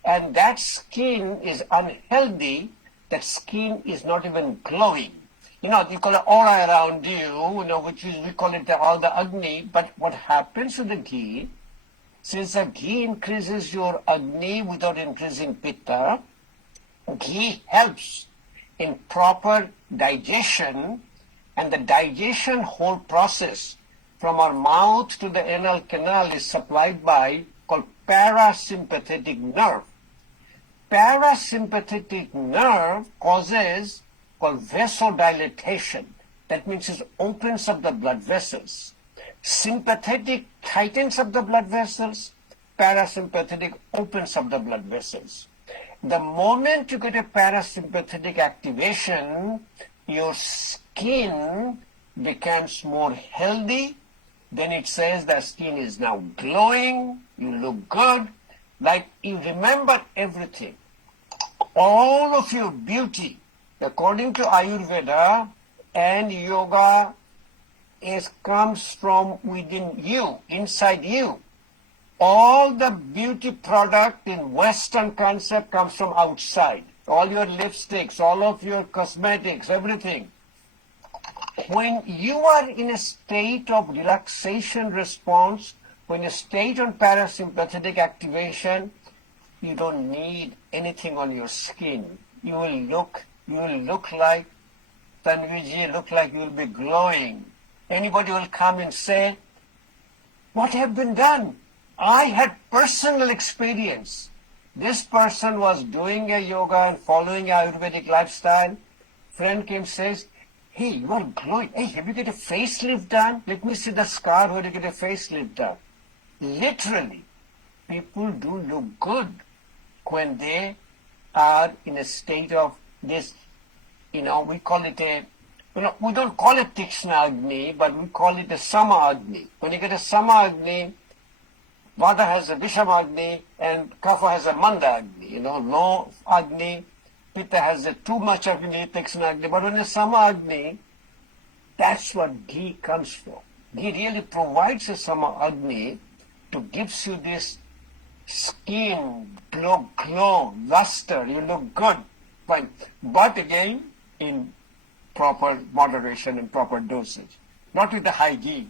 and that skin is unhealthy. That skin is not even glowing. You call it aura around you, which is, we call it all the Agni. But what happens with the ghee, since the ghee increases your Agni without increasing Pitta, ghee helps in proper digestion, and the digestion whole process from our mouth to the anal canal is supplied by called parasympathetic nerve. Parasympathetic nerve causes called vasodilatation. That means it opens up the blood vessels. Sympathetic tightens up the blood vessels. Parasympathetic opens up the blood vessels. The moment you get a parasympathetic activation, your skin becomes more healthy. Then it says the skin is now glowing, you look good, like you remember everything. All of your beauty, according to Ayurveda and yoga, comes from within you, inside you. All the beauty product in Western concept comes from outside. All your lipsticks, all of your cosmetics, everything. When you are in a state of relaxation response, when you state on parasympathetic activation, you don't need anything on your skin. You will look like Tanvi, look like you will be glowing. Anybody will come and say, what have been done? I had personal experience. This person was doing a yoga and following a Ayurvedic lifestyle. Friend came says, hey, you are glowing. Hey, have you get a facelift done? Let me see the scar where you get a facelift done. Literally, people do look good when they are in a state of this, we call it we don't call it Tikshna Agni, but we call it a Sama Agni. When you get a Sama Agni, Vata has a Vishama Agni and Kapha has a Manda Agni. Low Agni, Pitta has a too much Agni, Tikshna Agni. But when a Sama Agni, that's what ghee comes from. Ghee really provides a Sama Agni to gives you this skin, glow, luster, you look good. Fine. But again, in proper moderation and proper dosage. Not with the high ghee.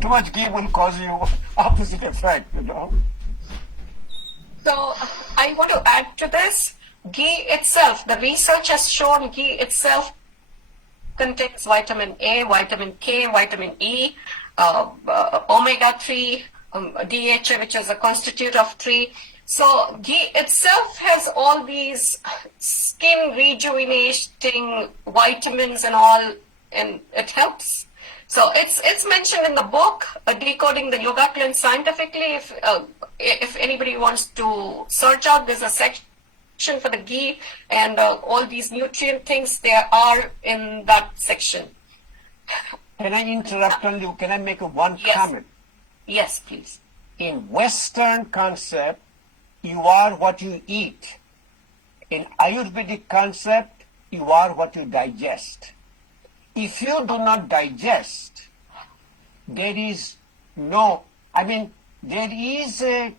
Too much ghee will cause you opposite effect, So I want to add to this, ghee itself, the research has shown ghee itself contains vitamin A, vitamin K, vitamin E, omega-3, DHA, which is a constitute of 3. So ghee itself has all these skin rejuvenating vitamins and all, and it helps. So it's mentioned in the book, Decoding the Yoga Cleanse Scientifically. If anybody wants to search out, there's a section for the ghee and all these nutrient things, they are in that section. Can I interrupt on you? Can I make one Yes. comment? Yes, please. In Western concept, you are what you eat. In Ayurvedic concept, you are what you digest. If you do not digest, there is a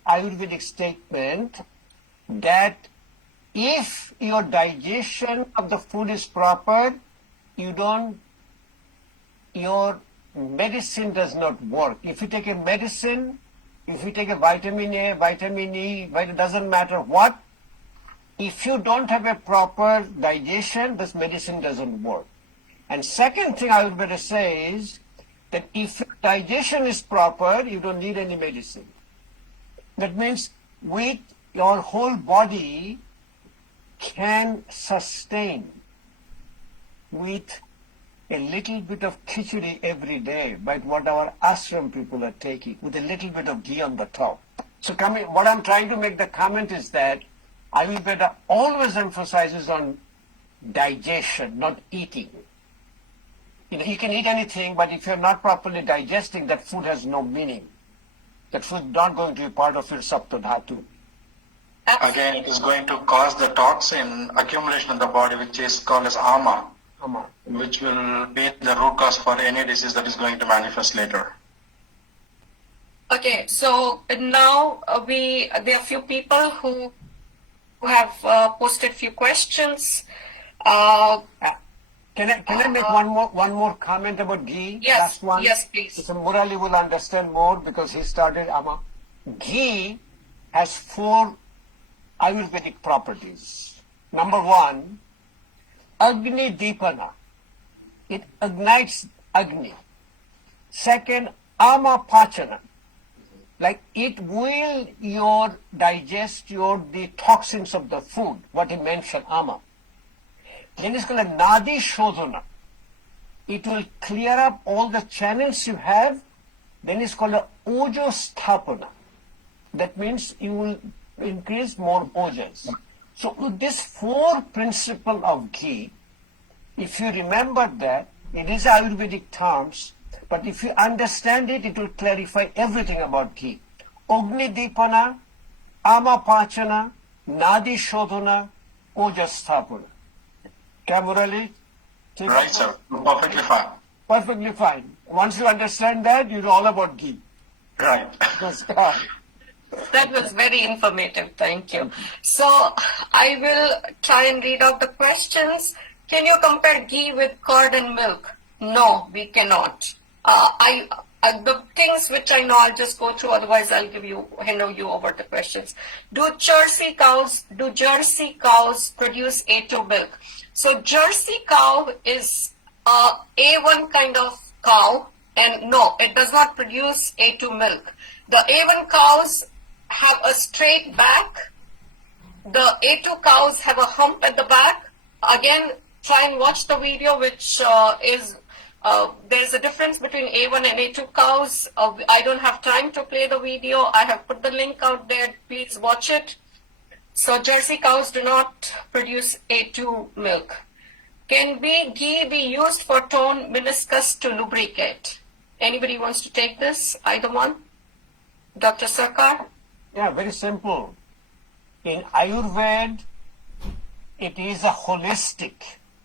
Ayurvedic statement that if your digestion of the food is proper, your medicine does not work. If you take a medicine if you take a vitamin A, vitamin E, it doesn't matter what, if you don't have a proper digestion, this medicine doesn't work. And second thing I would better say is that if digestion is proper, you don't need any medicine. That means with your whole body can sustain with a little bit of khichdi every day, by what our ashram people are taking, with a little bit of ghee on the top. So what I'm trying to make the comment is that Ayurveda always emphasizes on digestion, not eating. You can eat anything, but if you're not properly digesting, that food has no meaning. That food is not going to be part of your saptadhatu. Again, it is going to cause the toxin accumulation in the body, which is called as ama, which will be the root cause for any disease that is going to manifest later. Okay, so now there are few people who have posted few questions. Can I make one more comment about ghee? Yes, Last one. yes, please. So Murali will understand more because he started Ama. Ghee has 4 Ayurvedic properties. Number 1, Agni Deepana. It ignites Agni. Second, Ama Pachana. Like it will digest the toxins of the food, what he mentioned, Ama. Then it's called a Nadi Shodhana. It will clear up all the channels you have. Then it's called a Ojo Sthapana. That means you will increase more ojas. So with this 4 principle of ghee, if you remember that, it is Ayurvedic terms, but if you understand it, it will clarify everything about ghee. Agni Deepana, Ama Pachana, Nadi Shodhana, Ojas Sthapana. Murali? Right, sir. Perfectly fine. Perfectly fine. Once you understand that, you know all about ghee. Right. That was very informative. Thank you. So I will try and read out the questions. Can you compare ghee with curd and milk? No, we cannot. The things which I know, I'll just go through. Otherwise, I'll hand you over the questions. Do Jersey cows produce A2 milk? So Jersey cow is A1 kind of cow, and no, it does not produce A2 milk. The A1 cows have a straight back. The A2 cows have a hump at the back. Again, try and watch the video, which there's a difference between A1 and A2 cows. I don't have time to play the video. I have put the link out there. Please watch it. So Jersey cows do not produce A2 milk. Can ghee be used for torn meniscus to lubricate? Anybody wants to take this? Either one? Dr. Sarkar? Yeah, very simple. In Ayurveda, it is a holistic.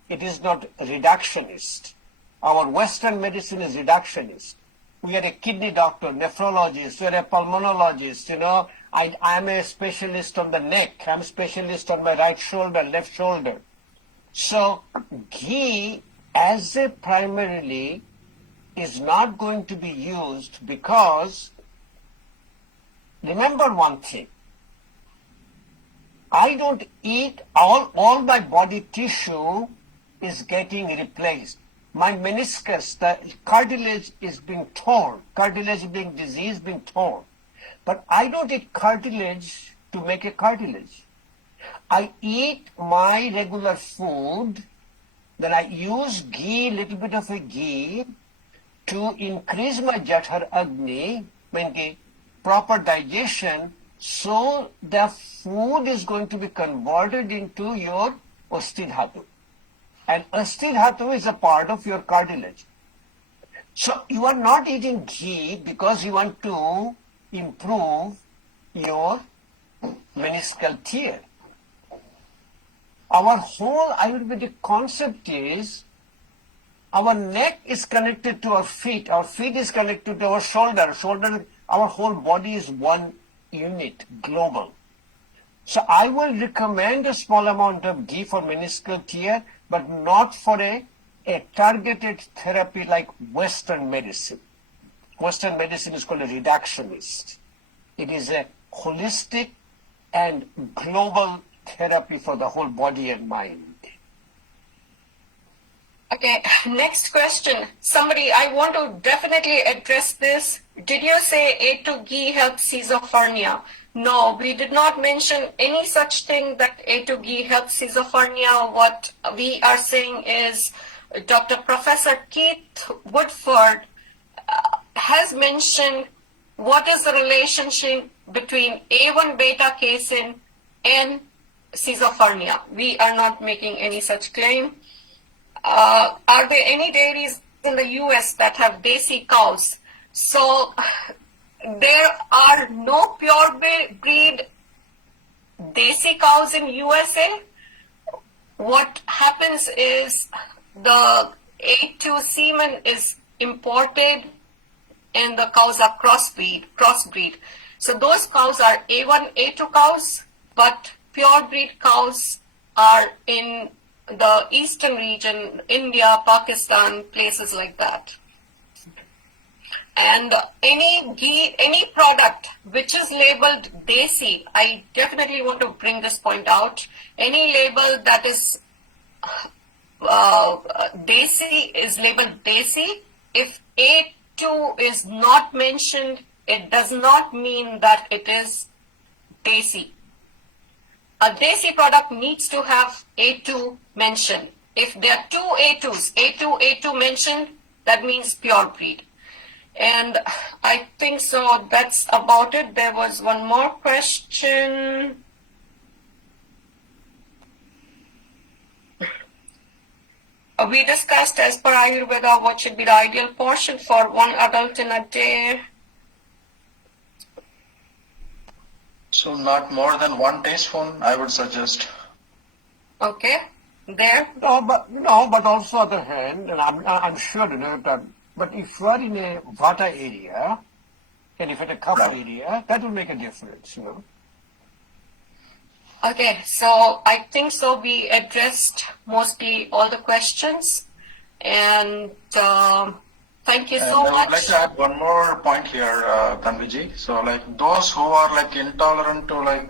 It is not reductionist. Our Western medicine is reductionist. We are a kidney doctor, nephrologist, we are a pulmonologist, I'm a specialist on the neck, I'm a specialist on my right shoulder, left shoulder. So ghee as a primarily is not going to be used because, remember one thing, I don't eat, all my body tissue is getting replaced. My meniscus, the cartilage is being torn, cartilage being diseased, being torn. But I don't eat cartilage to make a cartilage. I eat my regular food, then I use ghee, little bit of a ghee, to increase my Jathar Agni, meaning proper digestion, so the food is going to be converted into your Ostidhatu. And Ostidhatu is a part of your cartilage. So you are not eating ghee because you want to improve your meniscal tear. Our whole Ayurvedic concept is our neck is connected to our feet is connected to our shoulder, our whole body is one unit, global. So I will recommend a small amount of ghee for meniscal tear, but not for a targeted therapy like Western medicine. Western medicine is called a reductionist. It is a holistic and global therapy for the whole body and mind. Okay, next question. Somebody, I want to definitely address this. Did you say A2 ghee helps schizophrenia? No, we did not mention any such thing that A2 ghee helps schizophrenia. What we are saying is Dr. Professor Keith Woodford has mentioned what is the relationship between A1 beta casein and schizophrenia. We are not making any such claim. Are there any dairies in the US that have desi cows? So there are no pure breed desi cows in USA. What happens is the A2 semen is imported and the cows are crossbreed. So those cows are A1, A2 cows, but pure breed cows are in the eastern region, India, Pakistan, places like that. And any product which is labeled desi, I definitely want to bring this point out. Any label that is desi is labeled desi. If A2 is not mentioned, it does not mean that it is desi. A desi product needs to have A2 mentioned. If there are two A2s, A2 mentioned, that means pure breed. And I think so that's about it. There was one more question. We discussed as per Ayurveda what should be the ideal portion for one adult in a day. So not more than 1 teaspoon, I would suggest. Okay, there. No, but also on the other hand, and I'm sure that, but if you are in a Vata area, and if it's a Kapha area, that will make a difference, Okay, so I think so we addressed mostly all the questions, and thank you so I much. would like to add one more point here, Tanviji. So like those who are like intolerant to like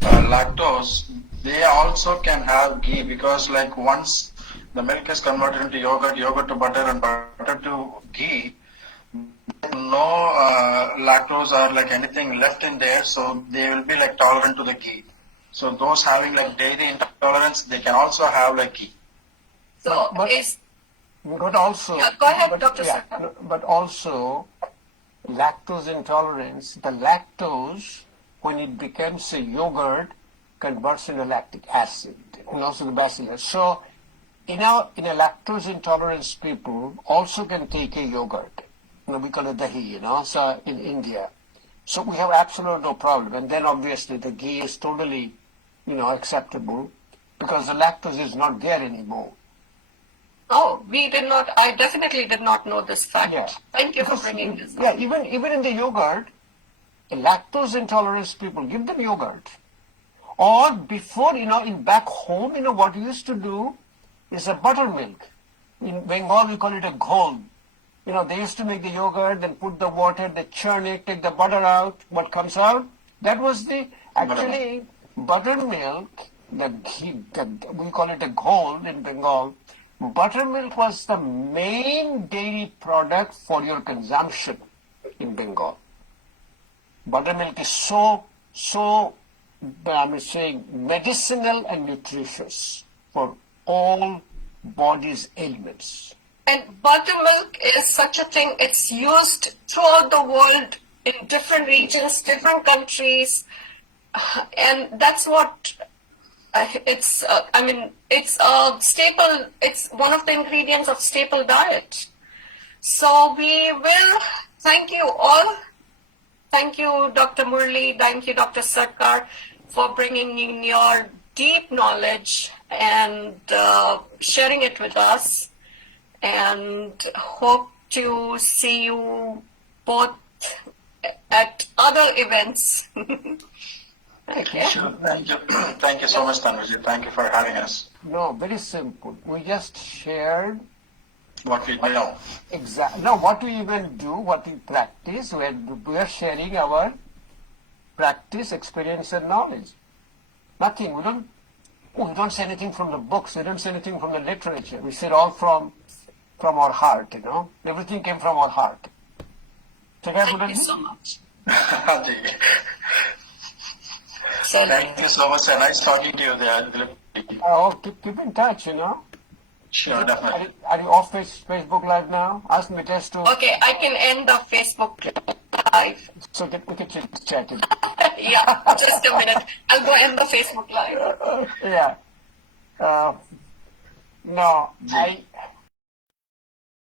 lactose, they also can have ghee, because like once the milk is converted into yogurt, yogurt to butter, and butter to ghee, no lactose or like anything left in there, so they will be like tolerant to the ghee. So those having like dairy intolerance, they can also have like ghee. So But also, yeah, go ahead, Dr. Sarkar. But also, lactose intolerance, the lactose, when it becomes a yogurt, converts into lactic acid, and also the bacillus. So, in a lactose intolerance, people also can take a yogurt. We call it dahi, so in India. So we have absolutely no problem. And then obviously the ghee is totally, acceptable, because the lactose is not there anymore. Oh, I definitely did not know this fact. Yeah. Thank you for bringing this up. Yeah, even in the yogurt, lactose intolerance people, give them yogurt. Or before, in back home, what we used to do is a buttermilk. In Bengal, we call it a ghol. They used to make the yogurt, then put the water, they churn it, take the butter out. What comes out? That was actually buttermilk, we call it a ghol in Bengal. Buttermilk was the main dairy product for your consumption in Bengal. Buttermilk is so medicinal and nutritious for all body's ailments. And buttermilk is such a thing, it's used throughout the world in different regions, different countries, and that's what it's a staple, it's one of the ingredients of staple diet. So we will thank you all. Thank you, Dr. Murali. Thank you, Dr. Sarkar, for bringing in your deep knowledge and sharing it with us. And hope to see you both at other events. Okay. Sure. Thank you. Thank you so much, Tanviji. Thank you for having us. No, very simple. We just shared What we know. exactly. No, what we even do, what we practice. We are sharing our practice, experience, and knowledge. Nothing. We don't say anything from the books. We don't say anything from the literature. We say it all from our heart. Everything came from our heart. Thank you so much. Thank you so much, sir. Nice talking to you there, Dilip. Oh, keep in touch. Sure, definitely. Are you off Facebook Live now? Ask me just to. Okay, I can end the Facebook Live. So we can chat it. Yeah, just a minute. I'll go end the Facebook Live. Yeah. No,